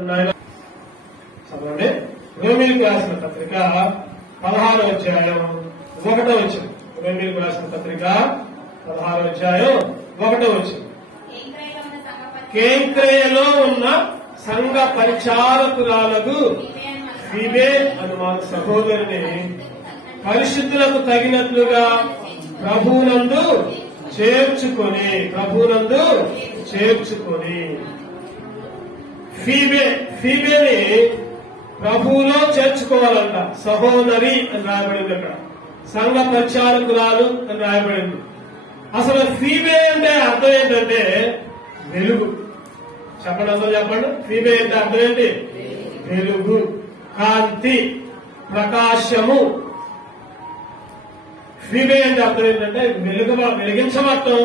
చదవండి. రోమీయులకు రాసిన పత్రిక 16వ అధ్యాయం 1వ వచనం. రోమీయులకు రాసిన పత్రిక 16వ అధ్యాయం 1వ వచనం. కేంక్రేయలో ఉన్న సంఘ పరిచారకురాలకు ఫీబే అను మన సహోదరిని పరిశుద్ధులకు తగినట్లుగా ప్రభువునందు చేర్చుకొని ఫీబేని ప్రభువులో చేర్చుకోవాలంట. సహోదరి అని రాయబడింది అక్కడ. సంఘ పరిచారకురాలు అని రాయబడింది. అసలు ఫీబే అంటే అర్థం ఏంటంటే వెలుగు. చెప్పండి, అందరూ చెప్పండి. ఫీబే అంటే అర్థం ఏంటి? వెలుగు, కాంతి, ప్రకాశము. ఫీబే అంటే అర్థం ఏంటంటే వెలిగించబడటం,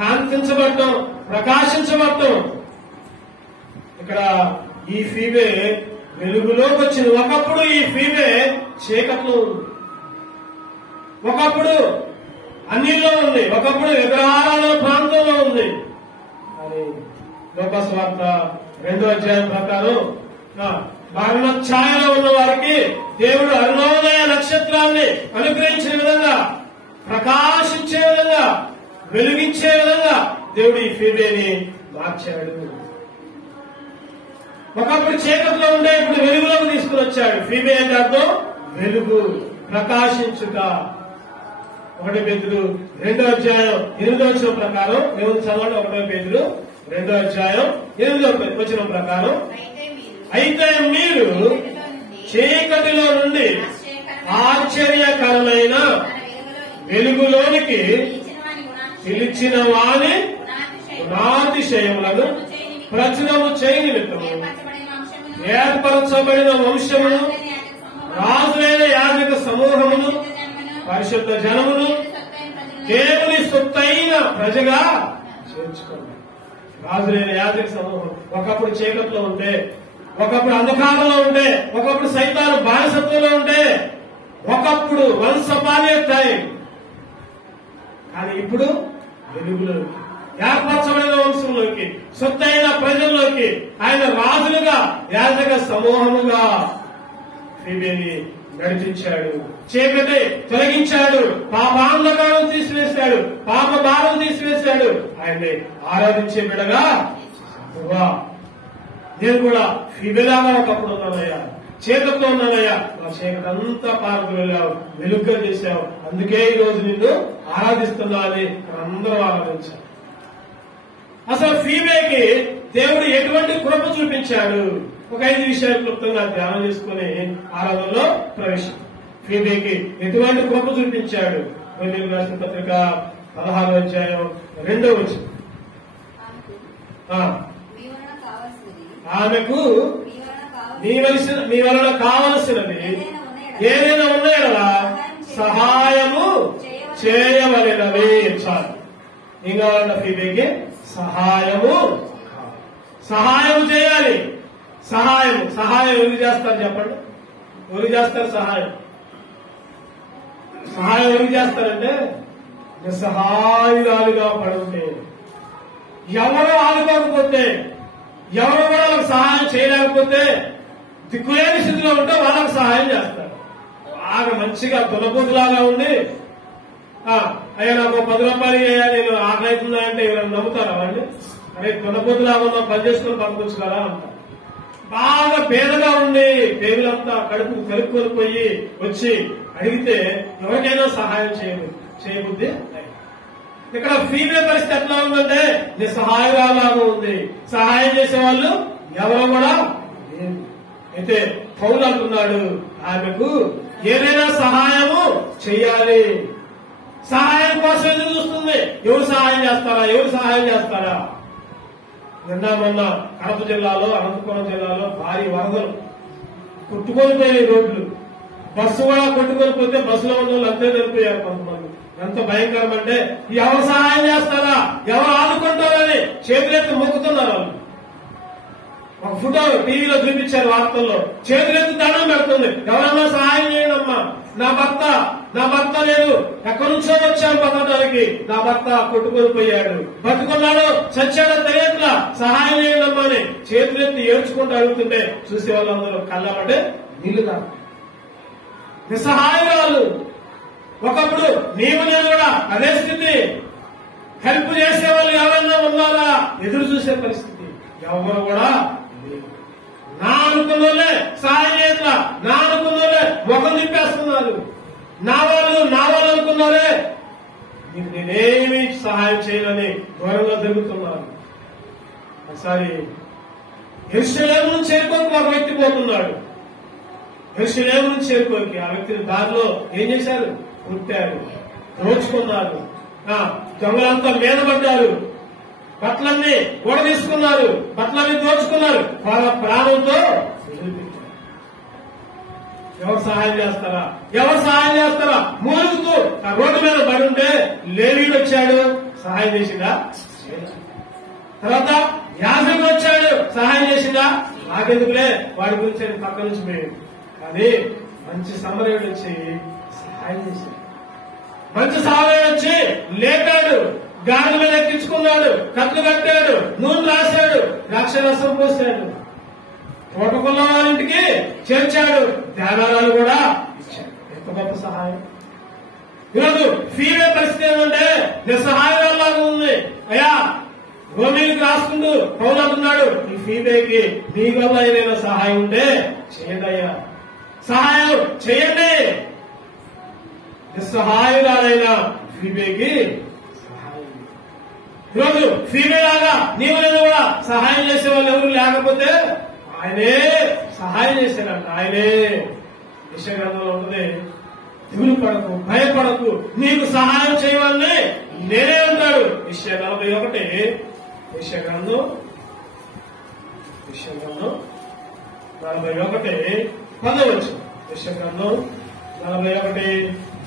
కాంతించబడటం, ప్రకాశించబడటం. ఇక్కడ ఈ ఫీబే వెలుగులోకి వచ్చింది. ఒకప్పుడు ఈ ఫీబే చీకట్లో ఉంది, ఒకప్పుడు అన్నిల్లో ఉంది, ఒకప్పుడు విగ్రహారాధన ప్రాంతంలో ఉంది. అని లోకాసు వార్త 2వ అధ్యాయం ప్రకారం మరణ ఛాయలో ఉన్న వారికి దేవుడు అరుణోదయ నక్షత్రాన్ని అనుగ్రహించిన విధంగా, ప్రకాశించే విధంగా, వెలిగించే విధంగా దేవుడు ఈ ఫీబేని మార్చాడు. ఒకప్పుడు చీకట్లో ఉండే ఇప్పుడు వెలుగులోకి తీసుకుని వచ్చాడు. ఫీబే అంటే అర్థం వెలుగు, ప్రకాశించుట. 1 పేతురు 2వ అధ్యాయం 8వ వచనం ప్రకారం దేవుడు చదవండి. 1 పేతురు 2వ అధ్యాయం 8వ వచనం ప్రకారం, అయితే మీరు చీకటిలో నుండి ఆశ్చర్యకరమైన వెలుగులోనికి పిలిచిన వాని గుణాతిశయములను ప్రచురము చేయని నిమిత్తము ఏర్పరచబడిన వంశమును, రాజులైన యాజక సమూహమును, పరిశుద్ధ జనమును దేవుని సొత్తైన ప్రజగా చేర్చుకోండి. రాజులైన యాజక సమూహం ఒకప్పుడు చీకట్లో ఉంటే, ఒకప్పుడు అంధకారంలో ఉంటే, ఒకప్పుడు సైతాను బానిసత్వంలో ఉంటే, ఒకప్పుడు వన్స్ అపాన్ ఏ టైం. కానీ ఇప్పుడు వెలుగులోకి, ఏర్పరచబడిన వంశంలోకి, సొత్తైన ప్రజల్లోకి, ఆయన రాజులుగా, యాజక సమూహముగా ఫీబేని నడిపించాడు. చీకటి తొలగించాడు, పాపాంధకారం తీసివేశాడు, పాప భారం తీసివేశాడు. ఆయన్ని ఆరాధించే బిడ్డగా నేను కూడా ఫీబేలాగా ఒకప్పుడు ఉన్నానయ్యా, చీకట్లో ఉన్నానయ్యా, నా చీకటి అంతా పారకు వెళ్ళావు, వెలుగ్గా చేశావు, అందుకే ఈ రోజు నిన్ను ఆరాధిస్తున్నా అని అందరూ ఆరాధించారు. అసలు ఫీబేకి దేవుడు ఎటువంటి కృప చూపించాడు? ఒక 5 విషయాలు క్లుప్తంగా ధ్యానం చేసుకుని ఆరాధనలో ప్రవేశం. ఫీబేకి ఎటువంటి కృప చూపించాడు? రోమీయులకు రాసిన పత్రిక 16వ అధ్యాయం 2వ వచనం. ఆమెకు మీ వలన కావలసినది ఏదైనా ఉన్నాయా సహాయము చేయవలెనవి. చాలు. ఏం కావాలన్న ఫీబేకి సహాయం చేయాలి. సహాయం ఎవరు చేస్తారు చెప్పండి? ఎవరు చేస్తారు సహాయం ఎవరు చేస్తారంటే నిస్సహాయురాలుగా పడుంటే, ఎవరు ఆదుకోకపోతే, ఎవరు కూడా వాళ్ళకి సహాయం చేయలేకపోతే, దిక్కులేని స్థితిలో ఉంటే వాళ్ళకి సహాయం చేస్తారు. బాగా మంచిగా దులబుద్దులాగా ఉండి, అయ్యా నాకు 10 రూపాయలు అయ్యా నేను ఆకలిస్తున్నాయంటే ఎవరైనా నమ్ముతారా వాళ్ళు? అరే దులబుద్దులాగా ఉన్నా పని చేసుకుని పంపుకోవచ్చు కదా అంటారు. బాగా పేదగా ఉండి పేదలంతా కడుపు కలుపుకొని పోయి వచ్చి అడిగితే ఎవరికైనా సహాయం చేయబుద్ధి. ఇక్కడ ఫీబే పరిస్థితి ఎట్లా ఉందంటే నిస్సహాయురాలాగా ఉంది. సహాయం చేసే వాళ్ళు ఎవరో కూడా లేదు. అయితే పౌలు అంటున్నాడు ఆమెకు ఏదైనా సహాయము చెయ్యాలి. సహాయం కోసం ఎదురు చూస్తుంది. ఎవరు సహాయం చేస్తారా? నిన్న మొన్న కడప జిల్లాలో, అనంతపురం జిల్లాలో భారీ వరదలు కొట్టుకొని పోయినాయి రోడ్లు. బస్సు కూడా కొట్టుకొని పోతే బస్సులో ఉన్న వాళ్ళు అంతే చనిపోయారు కొంతమంది. ఎంత భయంకరం అంటే ఎవరు సహాయం చేస్తారా, ఎవరు ఆదుకుంటారని చేతులెత్తి మొక్కుతున్నారు వాళ్ళు. ఒక ఫోటో టీవీలో చూపించారు వార్తల్లో. చేతులెత్తి దండం పెడుతుంది, ఎవరన్నా సహాయం చేయండి అమ్మా, నా భర్త నా భర్త లేదు, ఎక్కడి నుంచో వచ్చాను బతకడానికి, నా భర్త కొట్టుకొని పోయాడు, బతుకున్నాడు చచ్చాడో తెలియట్లా, సహాయం చేయాలమ్మని చేతులెత్తి ఏడ్చుకుంటూ అడుగుతుంటే చూసే వాళ్ళందరూ కళ్ళబట్టే నీళ్లు కాదు, నిస్సహాయరాలు. ఒకప్పుడు నీవు నేను కూడా అదే స్థితి. హెల్ప్ చేసే వాళ్ళు ఎవరన్నా ఉన్నారా? ఎదురు చూసే పరిస్థితి ఎవరు కూడా లేదు. నా అనుకున్నోళ్ళే సహాయం చేయట్లా, నా అనుకున్నోళ్ళే ముఖం తిప్పేస్తున్నారు. నా వాళ్ళు అనుకున్నారే నీకు నేనేమి సహాయం చేయాలని దూరంగా తిరుగుతున్నారు. ఒకసారి యెరూషలేము నుంచి చేరుకోకి ఒక వ్యక్తి పోతున్నాడు. యెరూషలేము నుంచి చేరుకోకి ఆ వ్యక్తిని దారిలో ఏం చేశారు? కుట్టారు, దోచుకున్నారు, దొంగలంతా మీద పడ్డారు, బట్టలన్నీ కూడా తీసుకున్నారు, బట్టలన్నీ దోచుకున్నారు, వాళ్ళ ప్రాణంతో ఎవరు సహాయం చేస్తారా? ఎవరు సహాయం చేస్తారా? మూలుగుతూ ఆ రోడ్డు మీద పడి ఉంటే లేవీడు వచ్చాడు, సహాయం చేసిందా? తర్వాత యాజకుడు వచ్చాడు, సహాయం చేసిందా? నాకెందుకులే వాడి గురించి పక్క నుంచి పోయాడు. కానీ మంచి సమరయుడు వచ్చి సహాయం చేశాడు. మంచి సమరయుడు వచ్చి లేపాడు, గాడి మీద ఎక్కించుకున్నాడు, కట్లు కట్టాడు, నూనె రాశాడు, ద్రాక్షరసం పోసాడు, తోటకున్న వాళ్ళింటికి చేర్చాడు, ధ్యానాలు కూడా ఇచ్చాడు. ఎంత గొప్ప సహాయం! ఈరోజు ఫీవే పరిస్థితి ఏంటంటే నిస్సహాయాలాగా ఉంది. అయ్యా రోమిలకు రాసుకుంటూ పౌలు అంటున్నాడు, ఈ ఫీవేకి మీ వల్ల ఏదైనా సహాయం ఉంటే చేయండి అయ్యా, సహాయం చేయండి. నిస్సహాయురాలైన ఫీవేకి సహాయం. ఈరోజు ఫీవే లాగా నీవు నేను కూడా సహాయం చేసే వాళ్ళు ఎవరు లేకపోతే ఆయనే సహాయం చేశారంట. ఆయనే యెషయా ఉంటుంది, దిగులు పడకు, భయపడకు, నీకు సహాయం చేయవాలని నేనే అంటాడు. యెషయా 41 యెషయా 41 యెషయా 41 10 యెషయా 41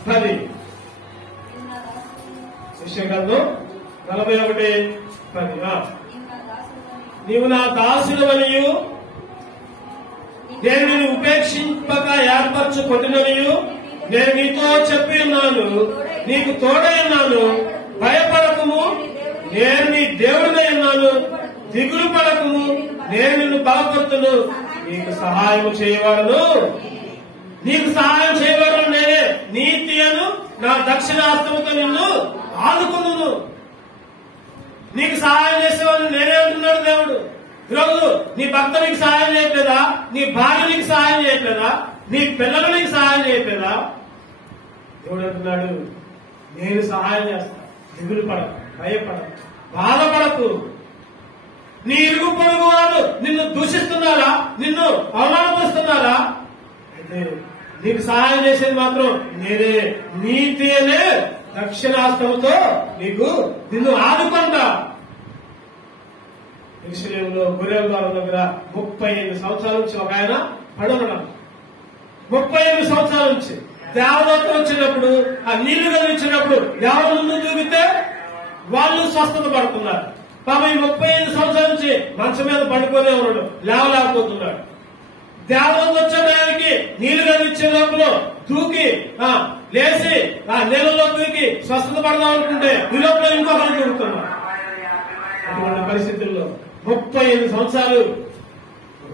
10 యెషయా 41 10 నీవు నా దాసులవనియు నేను నిన్ను ఉపేక్షింపక ఏర్పరచుకొనిననియు నేను నీతో చెప్పి ఉన్నాను, నీకు తోడై ఉన్నాను, భయపడకుము, నేను నీ దేవుడినై ఉన్నాను, దిగులు పడకుము, నేను నిన్ను బలపరుతును, నీకు సహాయం చేయవాడను, నీకు సహాయం చేయవాడను నేనే, నీతి అను నా దక్షిణాస్తముతో నిన్ను ఆదుకును. నీకు సహాయం చేసేవాడిని నేనే అంటున్నాడు దేవుడు. ఈరోజు నీ భర్త నీకు సహాయం చేయట్లేదా? నీ భార్య నీకు సహాయం చేయట్లేదా? నీ పిల్లలు నీకు సహాయం చేయట్లేదా? దేవుడు అంటున్నాడు, నేను సహాయం చేస్తా, దిగులు పడకు, భయపడకు, బాధపడకు. నీ ఇరుగు పొరుగు వారు నిన్ను దూషిస్తున్నారా? నిన్ను అవమానపరుస్తున్నారా? అయితే నీకు సహాయం చేసేది మాత్రం నేనే, నీతి అనే దక్షిణాస్తముతో నీకు నిన్ను ఆదుకుంటా. యెరూషలేములో గొర్రెల ద్వారం దగ్గర 35 సంవత్సరాల నుంచి ఒక ఆయన పడున్నాడు. 35 సంవత్సరాల నుంచి దేవదూత వచ్చినప్పుడు, ఆ నీళ్లు కదిలించినప్పుడు ఎవరు ముందు దూకితే వాళ్ళు స్వస్థత పడుతున్నారు. పాపం ఈ 35 సంవత్సరాల నుంచి మంచం మీద పడుకునే ఉన్నాడు, లేవలేకపోతున్నాడు. దేవదూత వచ్చే టయానికి నీళ్లు కదిలించే లోపల దూకి లేచి ఆ నీళ్ళలో దూకి స్వస్థత పడదాం అనుకుంటే ఈ లోపల ఇంకొకరు దూకుతున్నారు. అటువంటి పరిస్థితుల్లో 35 సంవత్సరాలు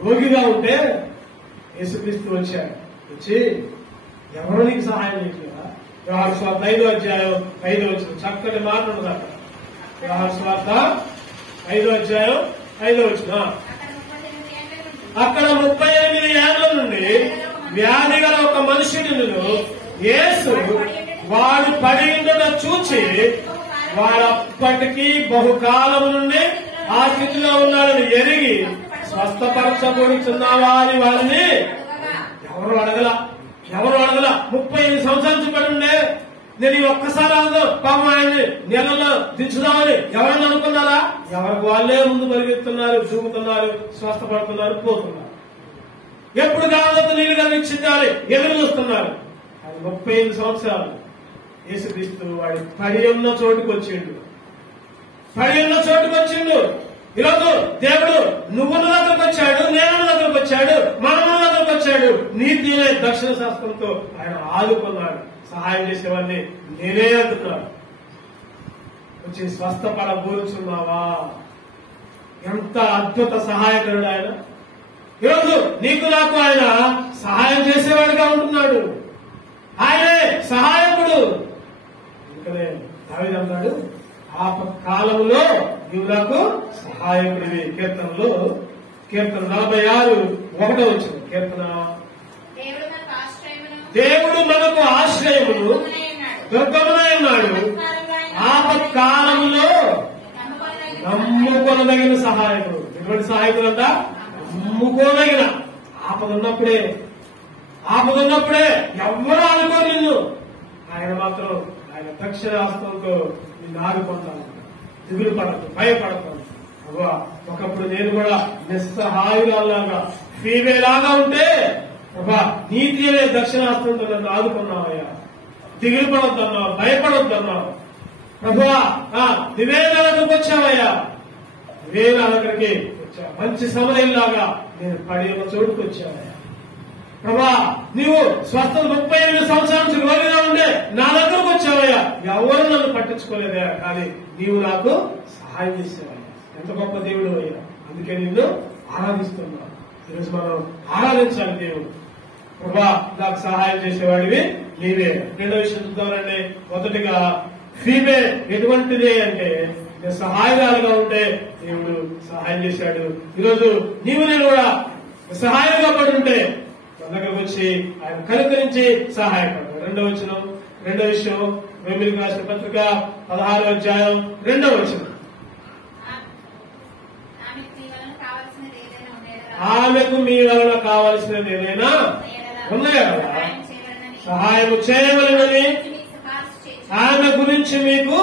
రోగిగా ఉంటే యేసుక్రీస్తు వచ్చాడు. వచ్చి ఎవరు నీకు సహాయం చేయట్లేదా? యోహాను సువార్త 5వ అధ్యాయం 5వ వచనం చక్కటి మాట ఉన్నదట. యోహాను సువార్త 5వ అధ్యాయం 5వ వచనం. అక్కడ 38 ఏళ్ల నుండి వ్యాధి గల ఒక మనుషుడును యేసు వాడు పడి ఉండట చూచి వాడప్పటికీ బహుకాలం నుండి ఆ స్థితిలో ఉన్నాడని ఎరిగి స్వస్థపరచబడుతున్న వారిని ఎవరు అడగల. 35 సంవత్సరాల నుంచి పడి ఉండే నేను ఈ ఒక్కసారి అదో పాపం ఆయన్ని నీళ్ళలో దించుదామని ఎవరైనా అనుకున్నారా? ఎవరికి వాళ్ళే ముందు పరిగెత్తున్నారు, దూకుతున్నారు, స్వస్థపడుతున్నారు, పోతున్నారు. ఎప్పుడు కావాలంటే నీళ్ళు కనిపించాలి ఎదురు చూస్తున్నారు. అది 35 సంవత్సరాలు. యేసుక్రీస్తు వాడి పడి ఉన్న చోటుకు వచ్చిండు. ఈరోజు దేవుడు నువ్వున్న దగ్గరకు వచ్చాడు, నేనున్న దగ్గరకు వచ్చాడు, మనమున్న దగ్గరకు వచ్చాడు. నీతి అనే దక్షిణ శాస్త్రంతో ఆయన ఆదుకున్నాడు. సహాయం చేసేవాడిని నేనే అంటున్నాడు. వచ్చి స్వస్థపడబోచున్నావా? ఎంత అద్భుత సహాయకుడు ఆయన. ఈరోజు నీకు నాకు ఆయన సహాయం చేసేవాడిగా ఉంటున్నాడు. ఆయనే సహాయకుడు. ఇంకనే దావీదు అన్నాడు, ఆ కాలంలో నీవు నాకు సహాయకుడివి. కీర్తన 46:1 కీర్తన. దేవుడు మనకు ఆశ్రయమును దుర్గమునై ఉన్నాడు, ఆపత్కాలంలో నమ్ముకొనదగిన సహాయకుడు. ఎటువంటి సహాయకుడు అంట? నమ్ముకోదగిన. ఆపదున్నప్పుడే ఎవ్వరూ అనుకోరు నిన్ను. ఆయన మాత్రం ఆయన దక్షిణాస్త్రంతో నిన్ను ఆదుకుంటాను. దిగులు పడదు, భయపడతాను. ఒకప్పుడు నేను కూడా నిస్సహాయురాలాగా ఫీమేలాగా ఉంటే ప్రభా నీతి అనే దక్షిణాస్త్రంతో నన్ను ఆదుకున్నావయ్యా. దిగులు పడొద్దన్నావు, భయపడొద్దన్నావు. ప్రభా నువ్వే నా దగ్గరకు వచ్చావయ్యా, నువ్వే నా దగ్గరికి వచ్చా. మంచి సమయంలాగా నేను పడి ఉన్న చోటుకు వచ్చావయ్యా. ప్రభా నీవు స్వస్థత 38 సంవత్సరాల నుంచి రోగిగా ఉండే నా దగ్గరకు వచ్చావయ్యా. ఎవరు నన్ను పట్టించుకోలేదయా, కానీ నీవు నాకు సహాయం చేసేవయ్యా. ఎంత గొప్ప దేవుడు అయ్యా. అందుకే నిన్ను ఆరాధిస్తున్నా. ఈరోజు మనం ఆరాధించాలి దేవుడు. ప్రభా నాకు సహాయం చేసేవాడివి నీవే. రెండో విషయం చూద్దామండి. మొదటిగా ఫీమే ఎటువంటిది అంటే సహాయకాలుగా ఉంటే దేవుడు సహాయం చేశాడు. ఈరోజు నీవు నేను కూడా సహాయంగా పడి ఉంటే మన దగ్గరకు వచ్చి ఆయన కనుకరించి సహాయపడ్డాడు. రెండో విషయం రోమీయులకు రాసిన పత్రిక 16వ అధ్యాయం 2వ వచనం. ఆమెకు మీ వలన కావలసినది ఏదైనా ఉన్నాయా కదా సహాయం చేయవలెనని ఆమె గురించి మీకు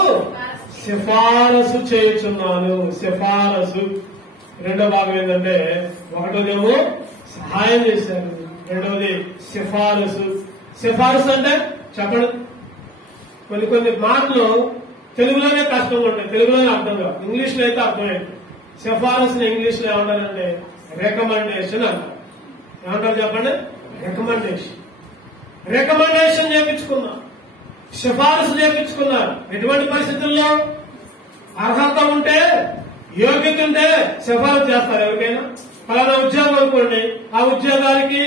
సిఫారసు చేయుచున్నాను. సిఫారసు రెండో భాగం ఏంటంటే, ఒకటోదేమో సహాయం చేశారు, రెండవది సిఫారసు అంటే చెప్పండి. కొన్ని మాటలు తెలుగులోనే కష్టంగా ఉంటాయి, తెలుగులోనే అర్థం కాదు, ఇంగ్లీష్ లో అయితే అర్థమైంది. సిఫారసుని ఇంగ్లీష్ లో ఏమంటారంటే రికమెండేషన్ అంటారు. ఏమంటారు చెప్పండి? రికమెండేషన్ చేయించుకున్నాం, సిఫారసు చేయించుకున్నారు. ఎటువంటి పరిస్థితుల్లో? అర్హత ఉంటే, యోగ్యత ఉంటే సిఫారసు చేస్తారు ఎవరికైనా. పలానా ఉద్యోగం అనుకోండి, ఆ ఉద్యోగానికి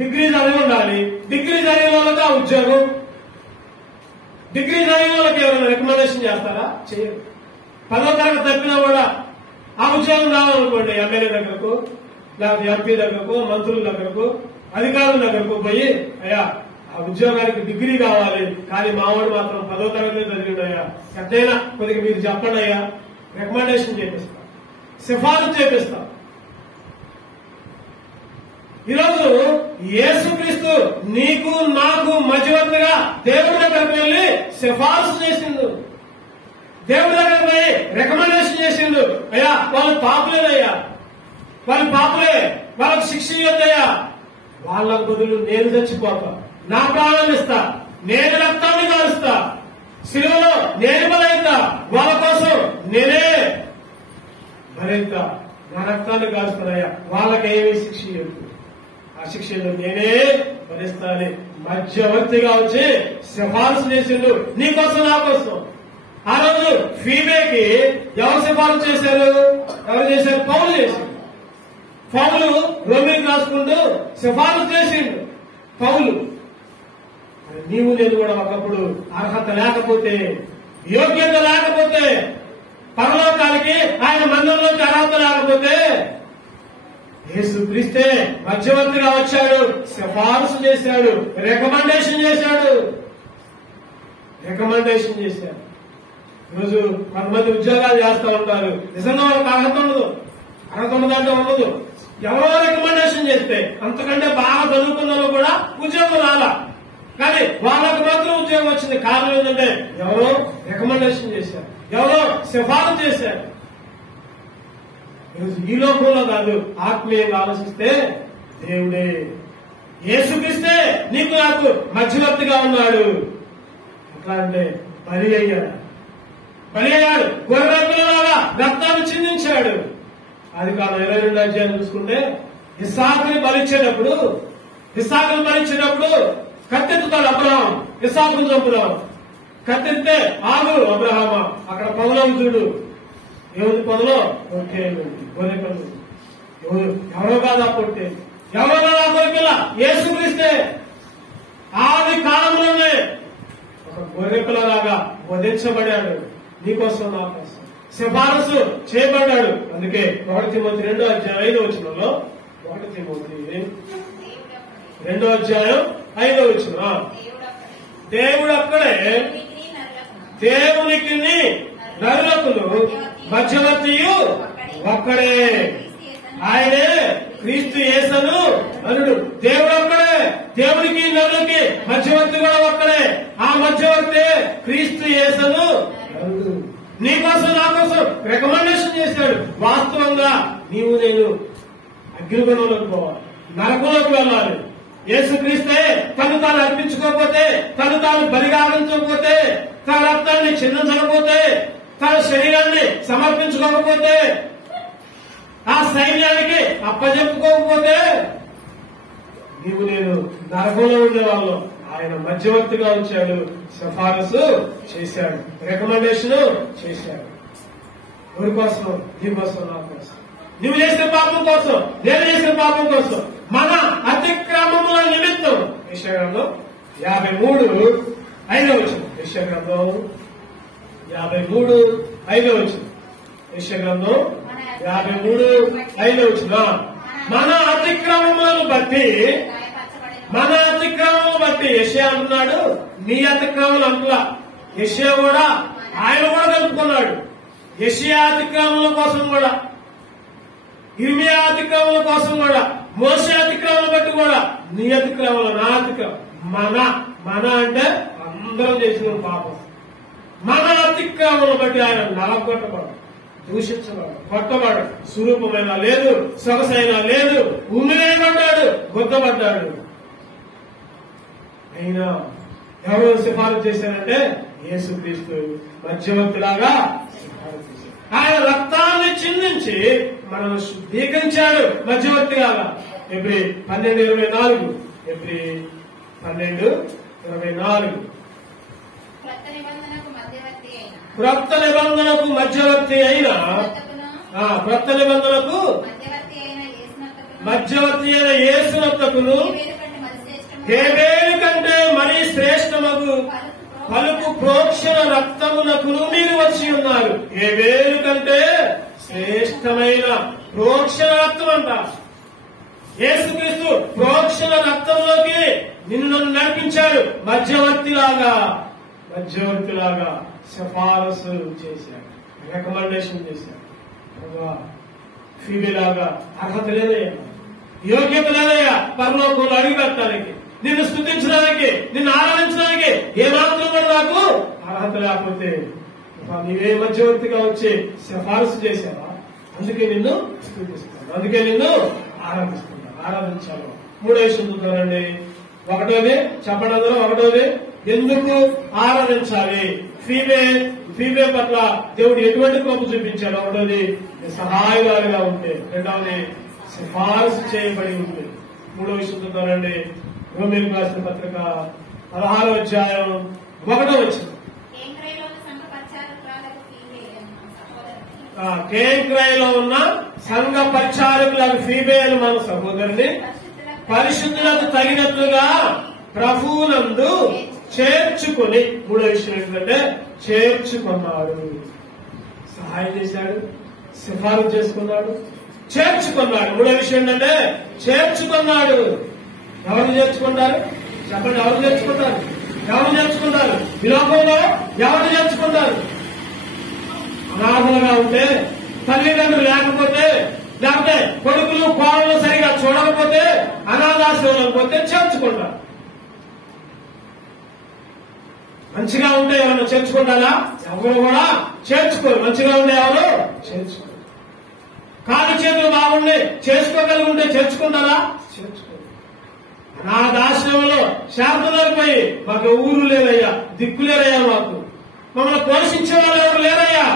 డిగ్రీ చదివి ఉండాలి. డిగ్రీ చదివిన వాళ్ళకి ఆ ఉద్యోగం, డిగ్రీ చదివిన వాళ్ళకి ఎవరైనా రికమెండేషన్ చేస్తారా? చేయరు. 10వ తరగతి తప్పినా కూడా ఆ ఉద్యోగం రావాలనుకోండి, ఎమ్మెల్యే దగ్గరకు, లేకపోతే ఎంపీ దగ్గరకు, మంత్రుల దగ్గరకు, అధికారుల దగ్గరకు పోయి, అయ్యా ఆ ఉద్యోగానికి డిగ్రీ కావాలి, కానీ మావాడు మాత్రం 10వ తరగతి చదివిండయ్యా, ఎట్లయినా కొద్దిగా మీరు చెప్పండి అయ్యా, రికమెండేషన్ చేపిస్తాం, సిఫారసు చేపిస్తాం. ఈరోజు యేసుక్రీస్తు నీకు నాకు మధ్యవర్తిగా దేవుడి దగ్గరకు వెళ్లి సిఫారసు చేసిండు. దేవుడి దగ్గరకు పోయి రికమెండేషన్ చేసిండు. అయ్యా వాళ్ళు పాపులేదయ్యా, వాళ్ళు పాపులే, వాళ్ళకు శిక్ష ఇవ్వద్దయ్యా, వాళ్ళకు బదులు నేను చచ్చిపోతా, నా ప్రాణాన్ని ఇస్తా, నేను రక్తాన్ని కాలుస్తా, శిలువలో నేను బలైతా, వాళ్ళ కోసం నేనే బలైతా, నా రక్తాన్ని కాలుస్తానయ్యా, వాళ్ళకేమీ శిక్ష ఇవ్వద్దు, ఆ శిక్షను నేనే భరిస్తానని మధ్యవర్తిగా వచ్చి సిఫారసు చేసిండు నీకోసం, నా కోసం. ఆ రోజు ఫీమేకి ఎవరు సిఫారసు చేశారు? ఎవరు చేశారు? పౌలు చేశారు. పౌలు రోమీయులకు రాసుకుంటూ సిఫారసు చేసిండు పౌలు. నీవు నేను కూడా ఒకప్పుడు అర్హత లేకపోతే, యోగ్యత లేకపోతే, పరలోకానికి ఆయన మందిరంలోకి అర్హత లేకపోతే, యేసుక్రీస్తే మధ్యవర్తిగా వచ్చాడు, సిఫారసు చేశాడు, రికమెండేషన్ చేశాడు. ఈరోజు కొంతమంది ఉద్యోగాలు చేస్తూ ఉంటారు, నిజంగా వాళ్ళకి అర్హత ఉండదంటే ఉండదు. ఎవరో రికమెండేషన్ చేస్తే, అంతకంటే బాగా చదువుకున్న వాళ్ళు కూడా ఉద్యోగం రాలా, కానీ వాళ్ళకు మాత్రం ఉద్యోగం వచ్చింది. కారణం ఏంటంటే ఎవరో రికమెండేషన్ చేశారు, ఎవరో సిఫారసు చేశారు. ఈరోజు ఈ లోకంలో కాదు, ఆత్మీయంగా ఆలోచిస్తే దేవుడే, యేసుక్రీస్తే నీకు నాకు మధ్యవర్తిగా ఉన్నాడు. ఎట్లా అంటే బలి అయ్యాడు, గొర్రె పిల్లలాగా రక్తాన్ని చిందించాడు. అది కాదు 22వ అధ్యాయం చూసుకుంటే, ఇస్సాకుని బలిచ్చేటప్పుడు ఇస్సాకును భరించినప్పుడు కత్తెత్తుతాడు అబ్రహాం, ఇస్సాకును చంపుదాం. కత్తెత్తే ఆగు అబ్రహామా, అక్కడ పొదలో చూడు, ఏముంది పొదలో? పొట్టేలు, గొర్రె పిల్లలు. ఎవరో కాదా పొట్టే, ఎవరో కాదా గొర్రెపిల్ల? యేసుక్రీస్తే. ఆది కాలంలోనే ఒక గొర్రె పిల్లలాగా వధించబడాడు, నీకోసం నా కోసం సిఫారసు చేయబడ్డాడు. అందుకే 1 తిమోతి 2వ అధ్యాయం 5వ వచనంలో, 1 తిమోతి 2వ అధ్యాయం 5వ వచనం, దేవుడు అక్కడే దేవునికి నరులకును మధ్యవర్తియు ఒక్కడే, ఆయనే క్రీస్తు యేసును నరుడు. దేవుడు ఒక్కడే, దేవునికి నరులకి మధ్యవర్తి కూడా ఒక్కడే. ఆ మధ్యవర్తి క్రీస్తు యేసును నరుడు. నీకోసం నా కోసం రికమెండేషన్ చేశాడు. వాస్తవంగా నీవు నేను అగ్నిగుణంలోకి పోవాలి, నరకంలోకి వెళ్ళాలి. యేసుక్రీస్తే తను తాను అర్పించుకోకపోతే, తను తాను బలిగా అర్పించకపోతే, తన రక్తాన్ని చిందించకపోతే, తన శరీరాన్ని సమర్పించుకోకపోతే, ఆ సైన్యానికి అప్పజెప్పుకోకపోతే నీవు నేను నరకంలో ఉండేవాళ్ళం. ఆయన మధ్యవర్తిగా ఉంచాడు, సిఫారసు చేశాడు, రికమెండేషన్ చేశాడు. ఎవరి కోసం? నీ కోసం, నా కోసం. నువ్వు చేసిన పాపం కోసం, నేను చేసిన పాపం కోసం, మన అతిక్రమముల నిమిత్తం. యెషయా గ్రంథం 53:5 వచనం. యెషయా గ్రంథం 53:5 వచనం. యెషయా గ్రంథం 53:5 వచనం. మన అతిక్రమములను బట్టి, మన అతిక్రమములను బట్టి. యెషయా అంటున్నాడు నీ అతిక్రమములు అంటున్నా. యెషయా కూడా, ఆయన కూడా కలుపుకున్నాడు. యెషయా అతిక్రమముల కోసం కూడా, ఇర్మియా అతిక్రమముల కోసం కూడా, మోషే అతిక్రమములను బట్టి కూడా, నీ అతిక్రమములు, నా అతిక్రమం. మన అంటే అందరం చేసిన పాపం. మన అతిక్రమములను బట్టి ఆయన నలగొట్టబడు, దూషించబడు, కొట్టబడు, స్వరూపమైన లేదు, సొగసైనా లేదు, ఉమ్మివేయబడ్డాడు, గుద్దబడ్డాడు. అయినా ఎవరు సిఫారసు చేశారంటే యేసుక్రీస్తు మధ్యవర్తిలాగా సిఫారసు చేశారు. ఆయన రక్తాన్ని చిందించి మనల్ని శుద్ధీకరించాడు మధ్యవర్తిలాగా. ఎబ్రీ 12:24, ఎబ్రీ 12:24. క్రొత్త నిబంధనకు మధ్యవర్తి అయిన, క్రొత్త నిబంధనకు మధ్యవర్తి అయిన యేసునొద్దకును హేబేలు కంటే మరీ శ్రేష్టమగు పలుకు ప్రోక్షణ రక్తమునకును మీరు వచ్చి ఉన్నారు. హేబేలు కంటే శ్రేష్టమైన ప్రోక్షణ రక్తం అంట. యేసుక్రీస్తు ప్రోక్షణ రక్తంలోకి నిన్ను నన్ను నడిపించాడు. మధ్యవర్తిలాగా సిఫారసు చేశాడు, రికమెండేషన్ చేశాడు. ఫీబేలాగా అర్హత లేదయ్యా, యోగ్యత లేదయ్యా పరలోకంలో అడిగి పెట్టడానికి, నిన్ను స్తుతించడానికి, నిన్ను ఆరాధించడానికి ఏమాత్రం కూడా నాకు అర్హత లేకపోతే నీవే మధ్యవర్తిగా వచ్చి సిఫారసు చేశావా? అందుకే నిన్ను స్తుతిస్తాను, అందుకే నిన్ను ఆరాధించాను. 3వ విషయం చూద్దామండి. 1వది చెప్పడం, 1వది ఎందుకు ఆరాధించాలి? ఫీబే పట్ల దేవుడు ఎటువంటి కృప చూపించాడు? 1వది సహాయకారిగా ఉంటే, 2వది సిఫారసు చేయబడి ఉంది. 3వ విషయం చూద్దామండి. రోమీయులకు రాసిన పత్రిక 16వ అధ్యాయం 1వ వచనం. కేంక్రయలో ఉన్న సంఘ పరిచారకులకు ఫీబే అని మన సహోదరుని పరిశుద్ధులకు తగినట్లుగా ప్రభువునందు చేర్చుకుని. 3వ విషయం ఏంటంటే చేర్చుకున్నాడు, సహాయం చేశాడు, సిఫారసు చేసుకున్నాడు, చేర్చుకున్నాడు. 3వ విషయం ఏంటంటే చేర్చుకున్నాడు. ఎవరు చేర్చుకుంటారు చెప్పండి? ఎవరు చేర్చుకుంటారు? ఈ లోకంలో ఎవరు చేర్చుకుంటారు? అనాథలుగా ఉంటే, తల్లిదండ్రులు లేకపోతే, లేకపోతే కొడుకులు కోడలు సరిగా చూడకపోతే, అనాథాశ్రమంలో పోతే చేర్చుకుంటారు. మంచిగా ఉంటే ఎవరైనా చేర్చుకుంటారా? ఎవరు కూడా చేర్చుకోరు. మంచిగా ఉండే ఎవరు చేర్చుకోరు. కాలు చేతులు బాగుండి చేసుకోగలిగి ఉంటే చేర్చుకుంటారా? చేర్చుకోరు. అనాథాశ్రమంలో శాంతులకు పోయి మాకు ఊరు లేదయ్యా, దిక్కు లేరయ్యా, మాకు మమ్మల్ని పోషించే వాళ్ళు ఎవరు లేరయ్యా,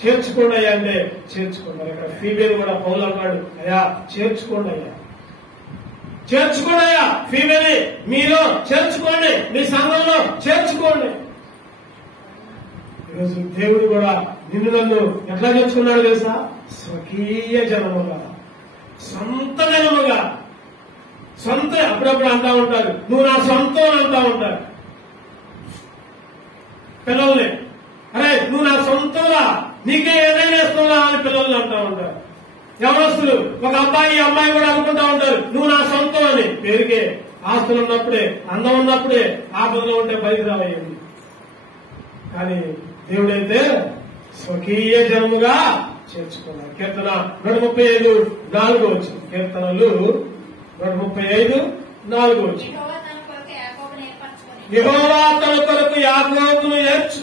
చేర్చుకోండి అయ్యా అంటే చేర్చుకున్నారు. ఇక్కడ ఫీమేల్ కూడా పౌలు అన్నాడు, అయ్యా చేర్చుకోండి అయ్యా. చేర్చుకోండియా, ఫీమేల్ మీరు చేర్చుకోండి, మీ సంఘంలో చేర్చుకోండి. ఈరోజు దేవుడు కూడా నిన్ను నన్ను ఎట్లా చేర్చుకున్నాడు తెలుసా? స్వకీయ జనముగా, సొంత జనముగా. సొంత అప్పుడప్పుడు అంటా ఉంటారు, నువ్వు నా సొంతం అని అంటా ఉంటారు పిల్లల్ని. అరే నువ్వు నా సొంతంలా, నీకే ఏదైనా ఇస్తున్నా అని పిల్లల్ని అంటా ఉంటారు. యవనస్తులు ఒక అబ్బాయి అమ్మాయి కూడా అనుకుంటా ఉంటారు, నువ్వు నా సొంతం అని. పేరుకే ఆస్తులు ఉన్నప్పుడే, అందం ఉన్నప్పుడే, ఆపదలో ఉంటే బయట రావయ్యింది. కానీ దేవుడైతే స్వకీయ జనముగా చేర్చుకున్నాడు. కీర్తన 135:4 కీర్తనలు 135:4. యెహోవా తన కొరకు యాకోబును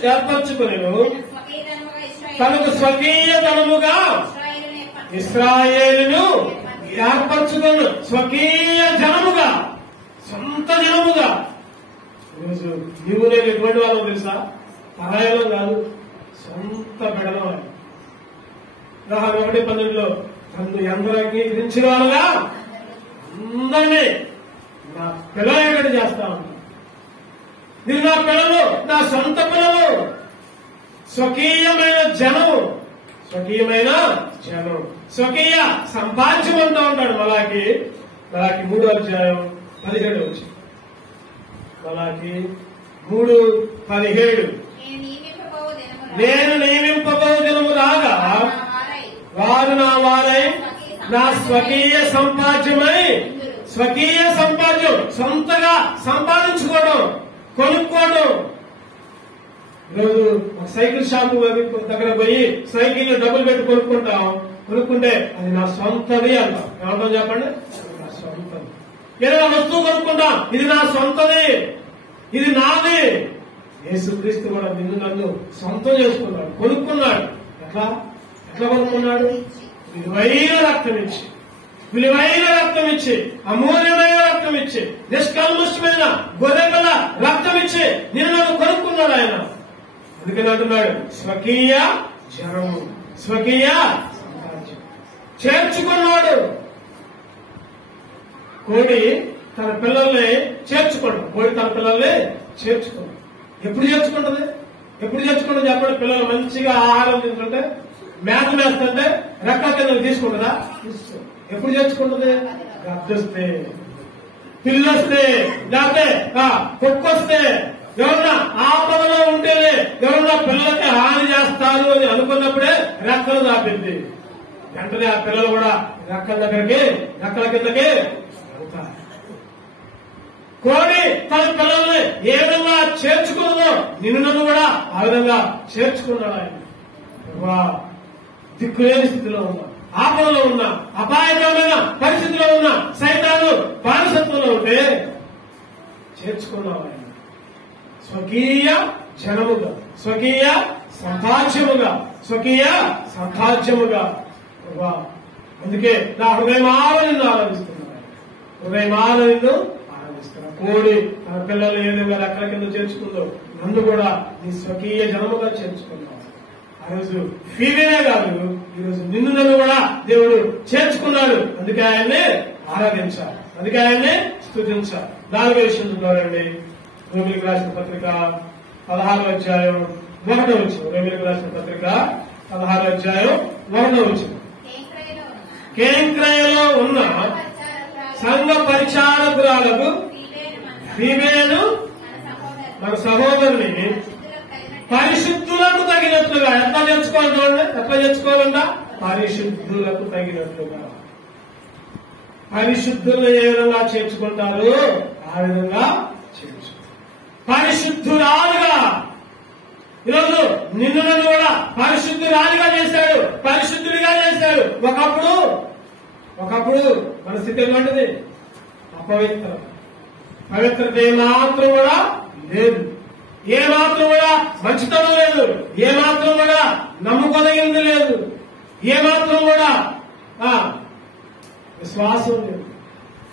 ఏర్పరచుకొనెను, తనకు స్వకీయ ధనముగా ఇశ్రాయేలును ఏర్పరచుకొను. స్వకీయ జనముగా, సొంత జనముగా. ఈరోజు నీవు నేను ఎటువంటి వాళ్ళం తెలుసా? పరాయలో కాదు, సొంత బిడలో. 1:12 తను ఎందరికి విధించిన వాళ్ళగా అందరినీ నా పిల్లలు చేస్తా ఉంటాను. మీరు నా పిల్లలు, నా సొంత పిల్లలు, స్వకీయమైన జనం, స్వకీయమైన జనం, స్వకీయ సంపాద్యం అంటూ ఉంటాడు. మలాకి 3:17. మలాకి 3:17. నేను నియమింపబో దినము రాగా వారు నా వారై నా స్వకీయ సంపాద్యమై. స్వకీయ సంపాద్యం, సొంతగా సంపాదించుకోవడం, కొనుక్కోవడం. ఈరోజు ఒక సైకిల్ షాపు దగ్గర పోయి సైకిల్ డబ్బులు పెట్టి కొనుక్కుంటాం. కొనుక్కుంటే అది నా సొంతది అంటాం. ఏమంటాం చెప్పండి? నా సొంతది. ఏదైనా వస్తువు కొనుక్కుంటాం, ఇది నా సొంతది, ఇది నాది. యేసుక్రీస్తు కూడా నిన్ను నన్ను సొంతం చేసుకున్నాడు, కొనుక్కున్నాడు. ఎట్లా కొనుక్కున్నాడు? విలువైన రక్తం ఇచ్చి, విలువైన రక్తం ఇచ్చి, అమూల్యమైన రక్తం ఇచ్చి, నిష్కల్మషమైన గొర్రెల రక్తం ఇచ్చి నిన్ను నన్ను కొనుక్కున్నాడు ఆయన. అందుకని అంటున్నాడు స్వకీయ జనము, స్వకీయ సంపాద్యం. చేర్చుకున్నాడు. కోడి తన పిల్లల్ని చేర్చుకోండి. కోడి తన పిల్లల్ని చేర్చుకోండి. ఎప్పుడు చేర్చుకుంటది? చెప్పండి. పిల్లలు మంచిగా ఆహారం తింటుంటే, మేత మేస్తుంటే రెక్కల కింద తీసుకుంటుందా? ఎప్పుడు చేర్చుకుంటది? గద్దొస్తే, పిల్లొస్తే, లేకపోతే కుక్కొస్తే, ఎవరన్నా ఆపదలో ఉంటేనే, ఎవరన్నా పిల్లలకి హాని చేస్తారు అని అనుకున్నప్పుడే రెక్కలు దాపింది. వెంటనే ఆ పిల్లలు కూడా రెక్కల కిందకి వెళ్తారు. కోడి తన పిల్లల్ని ఏ విధంగా చేర్చుకున్నదో నిన్ను నన్ను కూడా ఆ విధంగా చేర్చుకున్నాడు ఆయన. దిక్కులేని స్థితిలో ఉన్నా, ఆపదలో ఉన్నా, అపాయకరమైన పరిస్థితిలో ఉన్నా, సైతాను బానిసత్వంలో ఉంటే చేర్చుకున్నావు ఆయన. స్వకీయ జనముగా, స్వకీయ సంపాద్యముగా, స్వకీయ సంపాద్యముగా. అందుకే నా హృదయమాల నిన్ను ఆరాధిస్తున్నాను, హృదయమాల నిన్ను ఆరాధిస్తున్నాను. కోడి తన పిల్లలు ఏ విధంగా రెక్కల కింద చేర్చుకుందో నన్ను కూడా నీ స్వకీయ జనముగా చేర్చుకున్నావు. ఆ రోజు ఫీమేనే కాదు, ఈరోజు నిన్ను నన్ను కూడా దేవుడు చేర్చుకున్నాడు. అందుకే ఆయన్ని ఆరాధించాలి, అందుకే ఆయన్ని స్తుతించాలి. 4వ విషయం చూడాలండి. రోమిలికి రాసిన పత్రిక 16:1. రోమిలికి రాసిన పత్రిక 16:1. కేంక్రయలో ఉన్న సంఘ పరిచారకురాలకు ఫీమేలు మన సహోదరుని పరిశుద్ధులకు తగినట్లుగా ఎట్లా చేర్చుకోవాలి చూడండి. ఎట్లా చేర్చుకోవాలంట? పరిశుద్ధులకు తగినట్లుగా. పరిశుద్ధులను ఏ విధంగా చేర్చుకుంటారు ఆ విధంగా చేర్చు. పరిశుద్ధురాలుగా. ఈరోజు నిన్ను నన్ను కూడా పరిశుద్ధురాలుగా చేశాడు, పరిశుద్ధుడిగా చేశాడు. ఒకప్పుడు మన స్థితి ఎలాంటిది? అపవిత్ర. పవిత్రత ఏమాత్రం కూడా లేదు, ఏమాత్రం కూడా మంచితనం లేదు, ఏమాత్రం కూడా నమ్ముకోదగింది లేదు, ఏమాత్రం కూడా విశ్వాసం లేదు.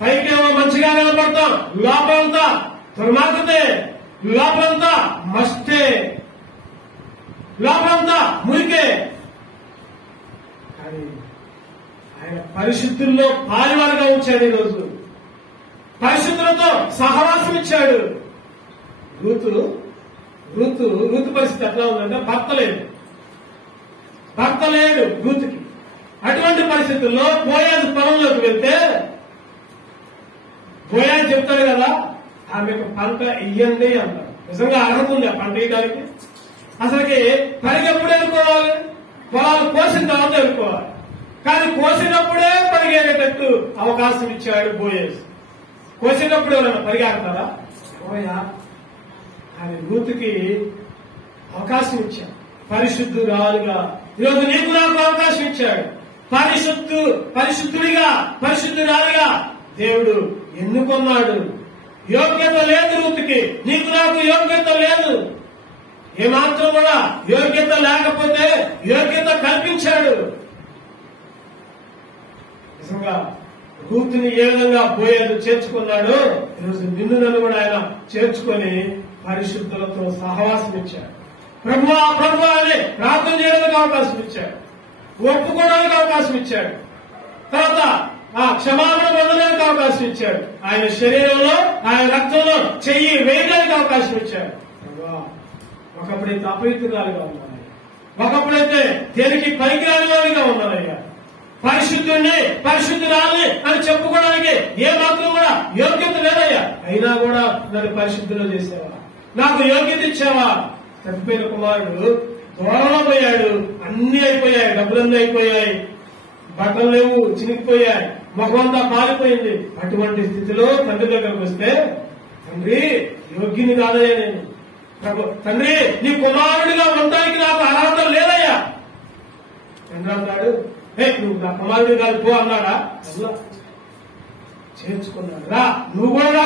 పైకేమో మంచిగా నిలబడతాం, లోపలంతా దుర్మార్గతే, లోపలంతా మస్తే, లోపలంతా మురికే. కానీ ఆయన పరిశుద్ధుల్లో పాలివారుగా ఉంచాడు. ఈరోజు పరిశుద్ధులతో సహవాసం ఇచ్చాడు. రూతు పరిస్థితి ఎట్లా ఉందంటే భర్త లేడు రూతుకి. అటువంటి పరిస్థితుల్లో బోయాజు పొలంలోకి వెళ్తే బోయాజు చెప్తాడు కదా, ఆమెకు పంట ఇయ్యండి అంటారు. నిజంగా అర్హత ఉంది ఆ పంట ఇయ్యడానికి. అసలుకి పరిగెప్పుడు వెళ్ళుకోవాలి, పొలాలు కోసిన తర్వాత వెళ్ళుకోవాలి. కానీ కోసినప్పుడే పరిగెడేటట్టు అవకాశం ఇచ్చాడు బోయాజు. కోసినప్పుడు ఎవరైనా పరిగెడతారా? కానీ రూతుకి అవకాశం ఇచ్చాడు. పరిశుద్ధురాలుగా ఈరోజు నీకు నాకు అవకాశం ఇచ్చాడు. పరిశుద్ధురాలుగా దేవుడు ఎన్నుకున్నాడు. యోగ్యత లేదు రూతుకి, నీకు నాకు యోగ్యత లేదు. ఏమాత్రం కూడా యోగ్యత లేకపోతే యోగ్యత కల్పించాడు. నిజంగా రూతుని ఏ విధంగా బోయాజు చేర్చుకున్నాడు, ఈరోజు నిన్ను నన్ను కూడా ఆయన చేర్చుకొని పరిశుద్ధులతో సహవాసం ఇచ్చాడు. ప్రభువా అని ప్రార్థన చేయడానికి అవకాశం ఇచ్చాడు. ఒప్పుకోవడానికి అవకాశం ఇచ్చాడు. తర్వాత క్షమాపణ పొందడానికి అవకాశం ఇచ్చాడు. ఆయన శరీరంలో ఆయన రక్తంలో చెయ్యి వేయడానికి అవకాశం ఇచ్చాడు. ఒకప్పుడైతే అపవిత్రురాలుగా ఉన్నాను, ఒకప్పుడైతే దేనికి పనికిరానివాడిగా ఉన్నానయ్యా. పరిశుద్ధురాలని అని చెప్పుకోవడానికి ఏ మాత్రం కూడా యోగ్యత లేదయ్యా. అయినా కూడా నన్ను పరిశుద్ధులు చేసావా, నాకు యోగ్యత ఇచ్చావా. చనిపోయిన కుమారుడు దూరంలో పోయాడు, అన్ని అయిపోయాయి, డబ్బులన్నీ అయిపోయాయి, బట్టలు లేవు, చినిగిపోయాయి, ముఖమంతా పాలిపోయింది. అటువంటి స్థితిలో తండ్రి దగ్గరకు వస్తే, తండ్రి యోగ్యుని కాదయ్యా నేను, తండ్రి నీ కుమారుడిగా ఉండడానికి నాకు అర్హత లేదయ్యా. తండ్రి అంటాడు, నువ్వు నా కుమారుడి కాదు పో అన్నాడా? చేర్చుకున్నాడు. రా నువ్వు కూడా నా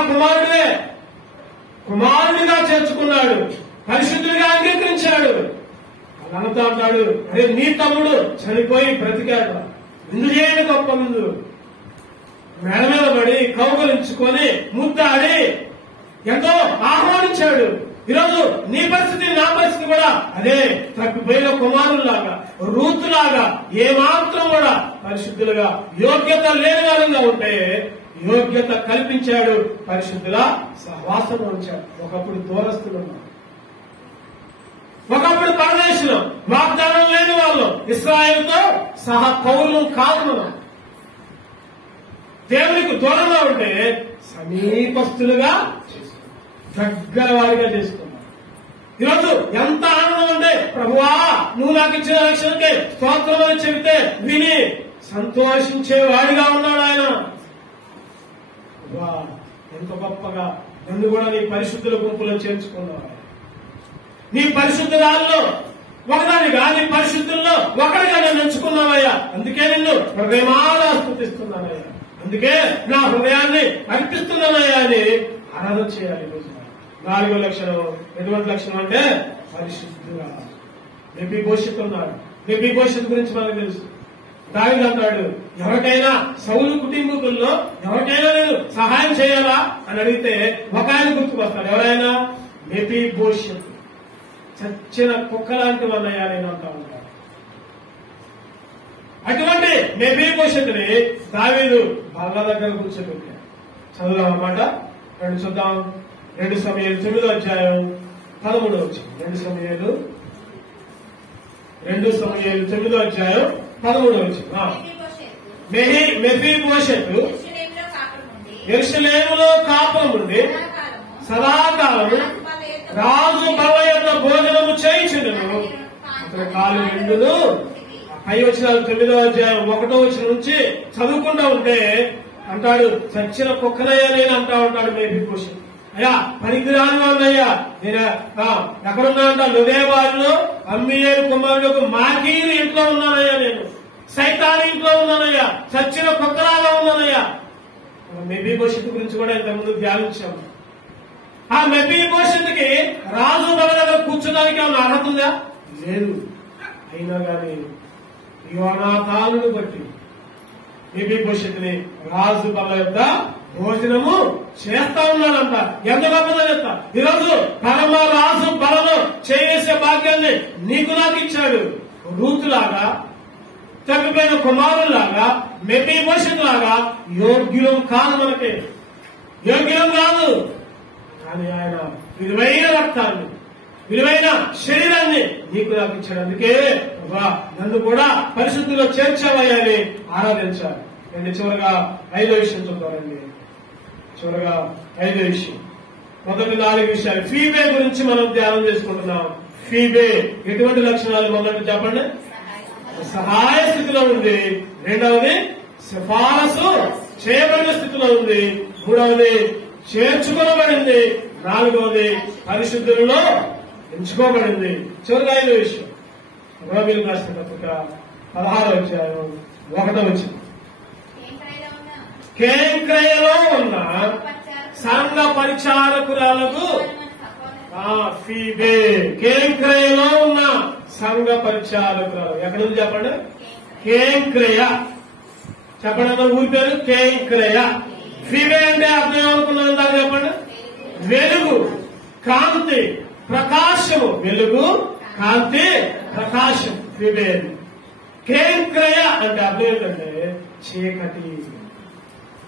కుమారుడిగా చేర్చుకున్నాడు, పరిశుద్ధుడిగా అంగీకరించాడు. అనంతా అంటాడు, అరే నీ తమ్ముడు చనిపోయి బ్రతికాడు, విందు చేయని గొప్ప విందు. మేడ మీద పడి కౌగలించుకొని ముద్దాడి ఎంతో ఆహ్వానించాడు. ఈరోజు నీ పరిస్థితి నా పరిస్థితి కూడా అదే. తప్పిపోయిన కుమారులాగా రూతులాగా ఏమాత్రం కూడా పరిశుద్ధులుగా యోగ్యత లేని వారంగా ఉంటే యోగ్యత కల్పించాడు, పరిశుద్ధుల సహవాసం ఉంచాడు. ఒకప్పుడు దూరస్తులున్నాం, ఒకప్పుడు పరదేశంలో వాగ్దానం లేని వాళ్ళు, ఇశ్రాయేలుతో సహా పౌరులు కాదు మనం. దేవునికి దూరంగా ఉంటే సమీపస్తులుగా దగ్గర వారిగా చేసుకున్నాం. ఈరోజు ఎంత ఆనందం అంటే, ప్రభువా నువ్వు నాకు ఇచ్చిన రక్షణకే స్తోత్రం అని చెబితే విని సంతోషించే వాడిగా ఉన్నాడు ఆయన. ఎంత గొప్పగా నన్ను కూడా నీ పరిశుద్ధుల గుంపులో చేర్చుకున్నావు. నీ పరిశుద్ధురాల్లో ఒకదానిగా, నీ పరిశుద్ధుల్లో ఒకరిగా నన్ను ఎంచుకున్నావయ్యా. అందుకే నిన్ను హృదయమాలా స్తుతిస్తున్నానయ్యా, అందుకే నా హృదయాన్ని అర్పిస్తున్నానయ్యా అని ఆరాధన చేయాలి. ఈరోజు 4వ లక్షణం ఎటువంటి లక్షణం అంటే పరిశుద్ధుగా. మెఫీబోషెతు ఉన్నాడు. మెఫీబోషెతు గురించి మనకు తెలుసు. దావీదు అంటాడు, ఎవరికైనా సౌలు కుటుంబీకుల్లో ఎవరికైనా నేను సహాయం చేయాలా అని అడిగితే ఒక ఆయన గుర్తుకొస్తాడు. ఎవరైనా? మెఫీబోషెతు. చచ్చిన కుక్క లాంటి వన్నయ్యా నేను అంటా ఉంటాడు. అటువంటి మెఫీబోషెతుని దావీదు బల్ల దగ్గర కూర్చోబెట్టాడు. చదువుదాం అన్నమాట. చూద్దాం. 2 సమూయేలు 9వ అధ్యాయం 13వ వచనం. 2 సమూయేలు 9వ అధ్యాయం 13వ వచనం. మెఫీబోషెతు యెరూషలేములో కాపురం ఉండి సదాకాలము రాజు బల్ల యొక్క భోజనము చేయించును. అతని కాలు ఎండును. పై వచనాలు 9వ అధ్యాయం 1వ వచనం నుంచి చదువుకుంటా ఉంటే అంటాడు, చచ్చిన కుక్కనయ్యా నేను అంటా ఉంటాడు మెఫీబోషెతు. అయ్యా పనికిరాని వాడినయ్యా నేను ఎక్కడున్నా అంట, లొదేబారులో అమ్మీయేలు కుమారుడు మాకీరు ఇంట్లో ఉన్నానయ్యా, నేను సైతాన్ ఇంట్లో ఉన్నానయ్యా, చచ్చిన కుక్కలాగా ఉన్నానయ్యా. మెఫీబోషెతు గురించి కూడా ఇంతకుముందు ధ్యానించాము. ఆ మెఫీబోషెతుకి రాజు బల్ల దగ్గర కూర్చోడానికి ఏమన్నా అర్హత ఉందా? లేదు. అయినా కానీ యోనాతానుని బట్టి మెఫీబోషెతుని రాజు బల్ల యొక్క భోజనము చేస్తా ఉన్నాడంట. ఎంత గొప్పదో చెప్తా. ఈరోజు పరమ రాజు బలలో చేసే భాగ్యాన్ని నీకు నాకు ఇచ్చాడు. రూతులాగా, తప్పిపోయిన కుమారులాగా, మెఫీబోషెతులాగా యోగ్యులం కాదు మనకి. యోగ్యం కాదు. కానీ ఆయన విలువైన రక్తాన్ని, విలువైన శరీరాన్ని నీకు నాకు ఇచ్చాడు. అందుకే నన్ను కూడా పరిశుద్ధిలో చేర్చావయ్యని ఆరాధించాలి. అండి చివరగా 5వ విషయం చూద్దామండి. చివరగా 5వ విషయం, మొదటి 4 విషయాలు ఫీబే గురించి మనం ధ్యానం చేసుకుంటున్నాం. ఫీబే ఎటువంటి లక్షణాలు? మొదటి చెప్పండి, సహాయ స్థితిలో ఉంది. రెండవది సిఫారసు చేయబడిన స్థితిలో ఉంది. మూడవది చేర్చుకోబడింది. నాలుగవది పరిశుద్ధులలో ఎంచుకోబడింది. చివరిగా 5వ విషయం, రోమిలకు రాసిన పత్రిక 16వ అధ్యాయం 1వ వచనం, కేంక్రయలో ఉన్న సంఘ పరిచారకురాలకు ఫీబే. కేంక్రయలో ఉన్న సంఘ పరిచారకురాలు ఎక్కడ ఉంది చెప్పండి? కేంక్రయ. చెప్పండి అన్న ఊరి పేరు కేంక్రయ. ఫీబే అంటే అర్థం ఏమనుకున్నాను దాకా చెప్పండి? వెలుగు, కాంతి, ప్రకాశము. వెలుగు, కాంతి, ప్రకాశం. ఫీబే. కేంక్రయ అంటే అర్థం ఏంటంటే చీకటి.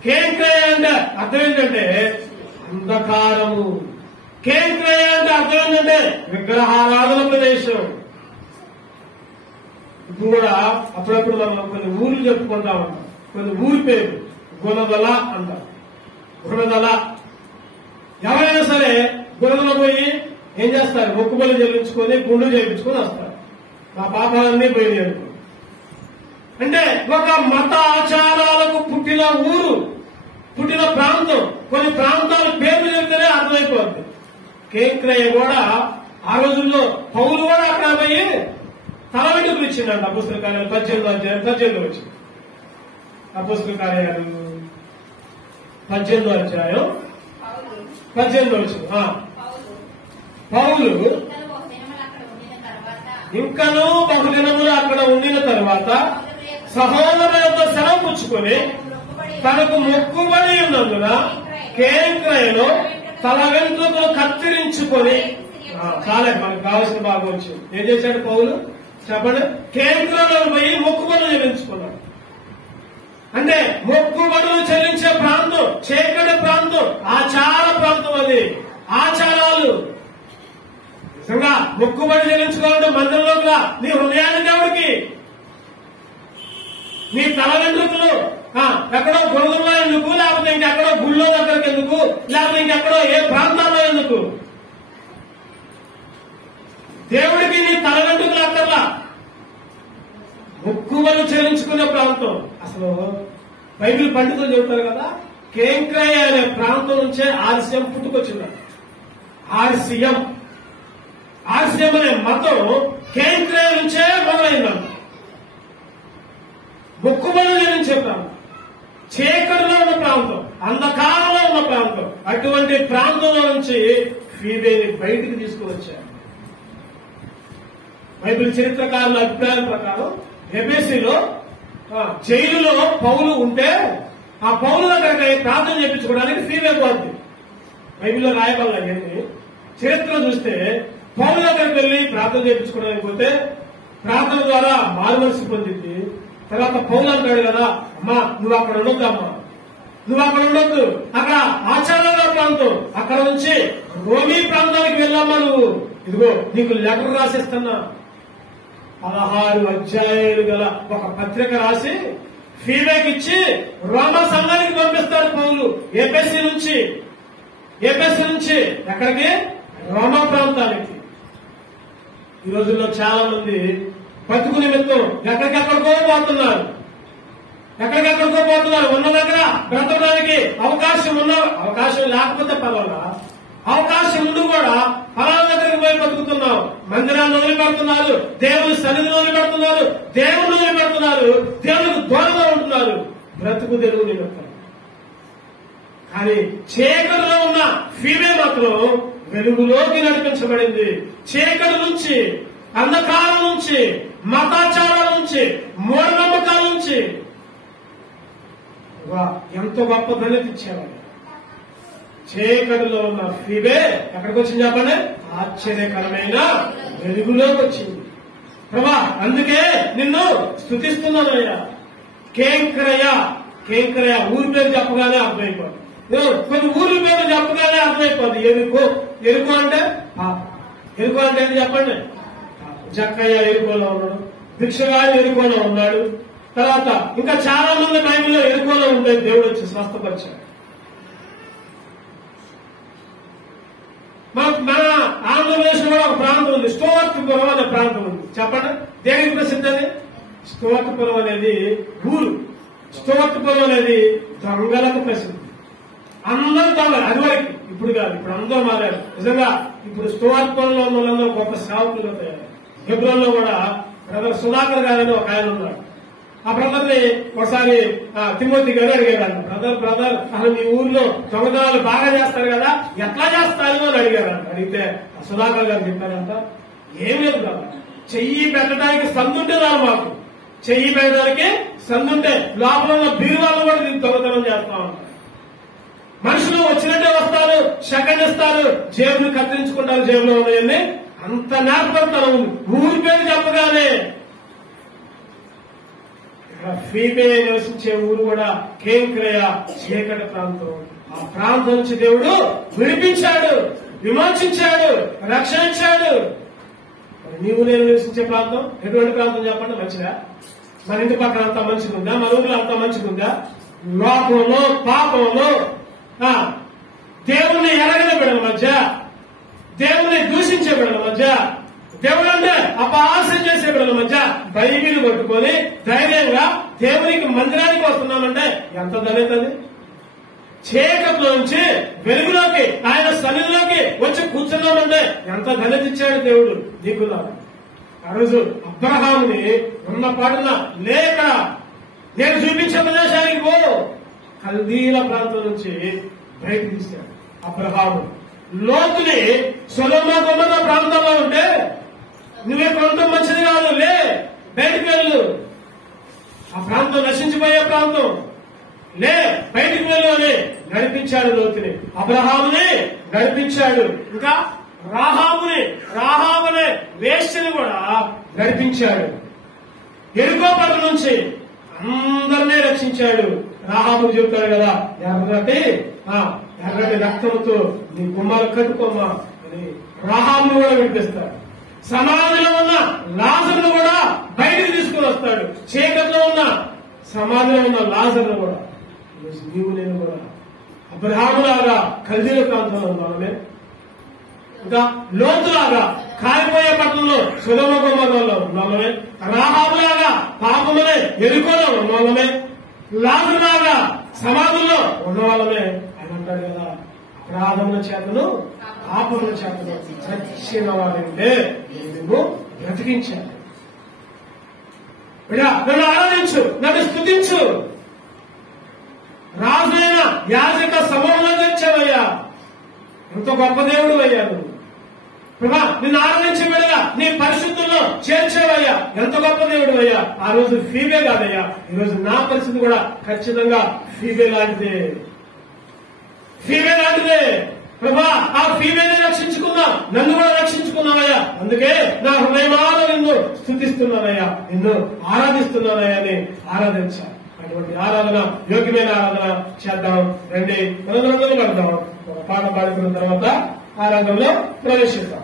కేంక్రయ అంటే అర్థం ఏంటంటే అంధకారము. కేంక్రయ అంటే అర్థం ఏంటంటే విగ్రహారాధన ప్రదేశం. ఇప్పుడు కూడా అప్పుడప్పుడు మనం కొన్ని ఊర్లు చెప్పుకుంటా ఉంటాం. కొన్ని ఊరి పేరు గుణదల అంటాం. గుణదల. ఎవరైనా సరే గుణదల పోయి ఏం చేస్తారు? మొక్కుబళ్ళు చెల్లించుకొని గుండు చేయించుకొని వస్తారు. మా పాపాలన్నీ పోయి అనుకో. అంటే ఒక మత ఆచారాలకు పుట్టిన ఊరు, పుట్టిన ప్రాంతం. కొన్ని ప్రాంతాల పేర్లు చెప్తేనే అర్థమైపోతుంది. కేంక్రయ కూడా ఆ రోజుల్లో పౌలు కూడా అక్కడ పోయి తల వెంట్రుకలు ఇచ్చిందంట. అపోస్తల కార్యాలు 18వ అధ్యాయం 18 వచ్చింది. అపోస్తల కార్యాలు 18వ అధ్యాయం 18 వచ్చింది. పౌలు ఇంకనూ బహుదినములు అక్కడ ఉండిన తర్వాత సహోదరులతో సెలవు పుచ్చుకొని తనకు మొక్కుబడి ఉన్నందున కేంక్రయలో తల వెంట్రుకలు కత్తిరించుకొని, చాలా మనకు కావాల్సిన భాగం వచ్చింది. ఏం చేశాడు పౌలు చెప్పండి? కేంక్రయలో పోయి మొక్కుబడులు చెల్లించుకున్నాడు. అంటే మొక్కుబడులు చెల్లించే ప్రాంతం చీకటి ప్రాంతం, ఆచార ప్రాంతం. అది ఆచారాలు. నిజంగా మొక్కుబడి చెల్లించుకోవాలంటే మందిరంలో నీ హృదయాన్ని దేవుడికి, నీ తల వెంట్రుకలు ఎక్కడో గొడవల్లో ఎందుకు, లేకపోతే ఇంకెక్కడో గుళ్ళో దగ్గరికి ఎందుకు, లేకపోతే ఇంకెక్కడో ఏ ప్రాంతాల్లో ఎందుకు? దేవుడికి నీ తల వెంట్రుకలు అక్కర్లా. మొక్కుబడులు చెల్లించుకునే ప్రాంతం. అసలు బైబిల్ పండితులు చెబుతారు కదా, కేంక్రయ అనే ప్రాంతం నుంచే ఆర్సిఎం పుట్టుకొచ్చింది. ఆర్సిఎం అనే మతం కేంక్రయ నుంచే మొదలైందంట. మొక్కుబడులు చెల్లించే ప్రాంతం, చీకటిలో ఉన్న ప్రాంతం, అంధకారంలో ఉన్న ప్రాంతం. అటువంటి ప్రాంతంలో నుంచి ఫీబేని బయటికి తీసుకువచ్చారు. బైబిల్ చరిత్రకారుల అభిప్రాయం ప్రకారం ఎబేసీలో జైలులో పౌలు ఉంటే ఆ పౌలు దగ్గరికి ప్రార్థన చేయించుకోవడానికి ఫీబే పోద్ది. బైబిల్లో రాయబడాలి. చరిత్ర చూస్తే పౌలు దగ్గరికి వెళ్లి ప్రార్థన చేయించుకోవడానికి పోతే ప్రార్థన ద్వారా మారుమనసు పొందింది. తర్వాత పౌలు అంటాడు కదా, అమ్మా నువ్వు అక్కడ ఉండొద్దు, అమ్మా నువ్వు అక్కడ ఉండొద్దు, అక్కడ ఆచారాల ప్రాంతం, అక్కడ నుంచి రోమీ ప్రాంతానికి వెళ్ళమ్మా నువ్వు. ఇదిగో నీకు లెటర్ రాసిస్తున్నా. 16 అధ్యాయాలు గల ఒక పత్రిక రాసి ఫీబేకి ఇచ్చి రోమా సంఘానికి పంపిస్తాడు పౌలు. ఏపీసీ నుంచి ఎక్కడికి? రోమా ప్రాంతానికి. ఈ రోజుల్లో చాలా మంది బతుకు నిమిత్తం ఎక్కడికెక్కడికో పోతున్నారు. ఉన్న దగ్గర బ్రతకడానికి అవకాశం లేకపోతే పర్వాలా, అవకాశం ఉండి కూడా ఫలానా దగ్గరికి పోయి బతుకుతున్నాం. మందిరాన్ని వదిలిపెడుతున్నారు, దేవుని సన్నిధిని వదిలిపెడుతున్నారు, దేవుని వదిలిపెడుతున్నారు, దేవునికి దూరంగా ఉంటున్నారు బ్రతుకు తెరువు నిమిత్తం. కానీ చీకటిలో ఉన్న ఫీబే మాత్రం వెలుగులోకి నడిపించబడింది. చీకటి నుంచి, అంధకారం నుంచి, మతాచారాల నుంచి, మూఢనమ్మకాల నుంచి ఎంతో గొప్ప ధన్యత ఇచ్చేవాడు. చీకటిలో ఉన్న ఫీబే ఎక్కడికి వచ్చింది చెప్పండి? ఆశ్చర్యకరమైన వెలుగులోకి వచ్చింది. ప్రభా అందుకే నిన్ను స్తుతిస్తున్నానయ్యా. కేంక్రయ ఊరి పేరు చెప్పగానే అర్థమైపోయింది. కొన్ని ఊర్ల మీద చెప్పగానే అర్థమైపోద్ది. ఎరుకు అంటే ఎరుకు అంటే ఏంటి చెప్పండి. జక్కయ్య ఎరుకోలో ఉన్నాడు, భిక్షగాడు ఎరుకోలో ఉన్నాడు, తర్వాత ఇంకా చాలా మంది టైంలో ఎరుకోలో ఉండే దేవుడు వచ్చి స్వస్థపరిచాడు. మన ఆంధ్రప్రదేశ్ లో ఒక ప్రాంతం ఉంది, స్టోవర్ట్పురం అనే ప్రాంతం ఉంది. చెప్పండి దేనికి ప్రసిద్ధి అది? స్టోవర్ట్పురం అనేది ఊరు. స్టోవర్ట్పురం అనేది దొంగలకు ప్రసిద్ధి. అందరూ దొంగలు అది వరకు, ఇప్పుడు కాదు, ఇప్పుడు అందరూ మారారు. నిజంగా ఇప్పుడు స్టోవర్ట్పురంలో ఉన్న వాళ్ళందరూ గొప్ప సేవకులుగా తయారు. హెబ్రోన్లో కూడా బ్రదర్ సుధాకర్ గారని ఒక ఆయన ఉన్నాడు. ఆ బ్రదర్ ని ఒకసారి తిమోతి గారు అడిగారు, బ్రదర్ అసలు మీ ఊర్లో దొంగతనాలు బాగా చేస్తారు కదా, ఎట్లా చేస్తారు అని అడిగారు. అడిగితే సుధాకర్ గారు చెప్పారంట, ఏం లేదు కదా, చెయ్యి పెట్టడానికి సందుంటే రాదు, మాకు చెయ్యి పెట్టడానికి సందుంటే లోపల ఉన్న బీరువాళ్ళు కూడా దీన్ని దొంగతనం చేస్తా ఉంటారు. మనుషులు వచ్చినట్టే వస్తారు, సెకండ్ ఇస్తారు, జేబులు కత్తిరించుకుంటారు, జేబులో ఉన్నాయని. అంత నేర్పడతారు. ఊరి పేరు చెప్పగానే ఫీబే నివసించే ఊరు కూడా కేంక్రయ చీకటి ప్రాంతం. ఆ ప్రాంతం నుంచి దేవుడు విడిపించాడు, విమోచించాడు, రక్షించాడు. నీవు నేను నివసించే ప్రాంతం ఎటువంటి ప్రాంతం చెప్పండి? మంచిదా? మన ఇంటి పక్కన అంతా మంచిగుందా? మన ఊరిలో అంతా మంచిగుందా? లోకంలో పాపంలో దేవుణ్ణి ఎరగని బిడ్డల మధ్య, దేవుణ్ణి దూషించే బిడ్డల మధ్య, దేవుడు అంటే అపహాస్యం చేసే బిడ్డల మధ్య బైబిల్ కొట్టుకొని ధైర్యంగా దేవునికి మందిరానికి వస్తున్నామంటే ఎంత ధన్యతది. చీకట్లో నుంచి వెలుగులోకి, ఆయన సన్నిధిలోకి వచ్చి కూర్చున్నామంటే ఎంత ధన్యత ఇచ్చాడు దేవుడు నీకు. ఆ రోజు అబ్రహాముని ఉన్న పాటున లేక నేను చూపించే ప్రదేశానికి పో, కల్దీల ప్రాంతం నుంచి బయటకు తీశాడు అబ్రహాము. లోతుని సొదొమ గొమొర్రా ప్రాంతంలో ఉంటే నువ్వే కొంత మంచిది కాదు, లే బయటికి వెళ్ళు, ఆ ప్రాంతం నశించిపోయే ప్రాంతం, లే బయటికి వెళ్ళు అని నడిపించాడు. లోతుని, అబ్రహాముని నడిపించాడు. ఇంకా రాహాబుని వేశ్యని కూడా నడిపించాడు. ఎరుకో పట్టణం నుంచి అందరినీ రక్షించాడు. రాహాబు చెప్తాడు కదా, ఎర్రటి రక్తంతో నీ గుమ్మాలు కట్టుకోమ్మా అని రాహాబును కూడా విడిపిస్తాడు. సమాధిలో ఉన్న లాజరును కూడా బయటికి తీసుకుని వస్తాడు. చీకట్లో ఉన్న సమాధిలో ఉన్న లాజరును కూడా. నీవు నేను కూడా అబ్రహాములాగా కల్దీల ప్రాంతంలో ఉన్నామే, ఇంకా లోతులాగా కాలిపోయే పట్టణంలో సొదొమ గొమొర్రాలో ఉన్నామే, రాహాబులాగా పాపమనే ఎరుకోలో ఉన్నవాళ్ళమే, లాజరులాగా సమాధుల్లో ఉన్నవాళ్ళమే. అని అంటాడు కదా, అపరాధముల చేతను పాపముల చేతను చచ్చిన వారంటే నువ్వు బ్రతికించాడు. నన్ను ఆరాధించు, నన్ను స్తుతించు, రాజైన యాజక సమూహంలో తెచ్చావయ్యా, ఎంత గొప్ప దేవుడు అయ్యా నువ్వు. ప్రభా నిన్ను ఆరాధించే వేళగా నీ పరిస్థితుల్లో చేర్చేవయ్యా, ఎంత గొప్ప దేవుడు అయ్యా. ఆ రోజు ఫీబే కాదయ్యా, ఈ రోజు నా పరిస్థితి కూడా ఖచ్చితంగా ఫీబే లాంటిదే. ప్రభా ఆ ఫీబేని రక్షించుకున్నా, నన్ను కూడా రక్షించుకున్నావయ్యా. అందుకే నా హృదయమాన నిన్ను స్తుతిస్తున్నానయ్యా, నిన్ను ఆరాధిస్తున్నానయ్యా అని ఆరాధించాలి. అటువంటి ఆరాధన, యోగ్యమైన ఆరాధన చేద్దాం. రండి, మనం పడదాం. ఒక పాట పాడుకున్న తర్వాత ఆరాధనలో ప్రవేశిద్దాం.